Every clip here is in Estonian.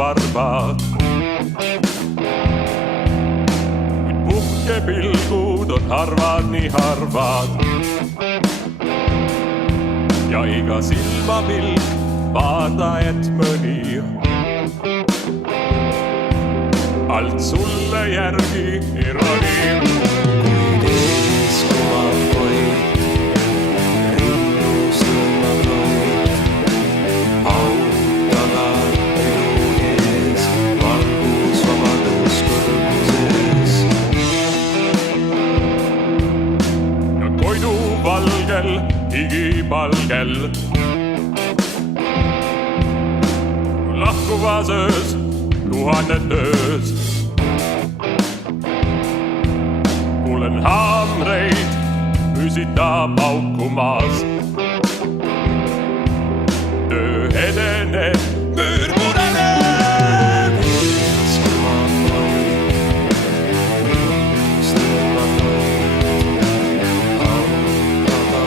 rakkusvarbad. Kuid puhkepilgud on harvad, nii harvad. Ja iga silmapilk vaata, et mõni alt sulle järgi ei roni. Kuid ees kumab hoid, rinnus tõmbab loid, autaga elu ees, valgus vabadus kõrguses. Ja Koidu valgel, higipalgel, lahkuvas öös, tuhandet öös. Kuulen haamreid, püsita paukumas. Töö edeneb, müür mureneb. Ees kumab hoid, rinnus tõmbab loid, autaga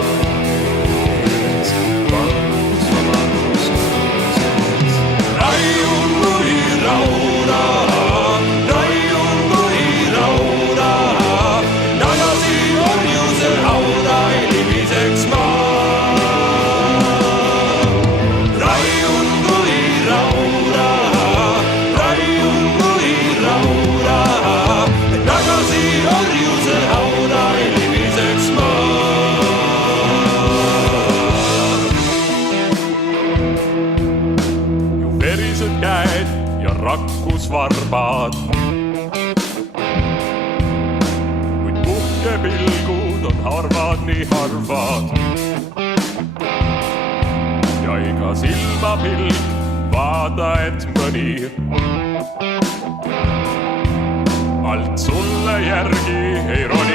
elu ees, valgus vabadus kõrguses. Raiun kui raura, raiun kui raura, tagasi orjuse hauda ei libiseks ma. Raiun kui raura, raiun kui raura, tagasi orjuse hauda ei libiseks ma. Ju verised käed ja rakkusvarbad, kuid puhkepilgud on harvad, nii harvad. Ja iga silmapilk vaata, et mõni alt sulle järgi ei roni.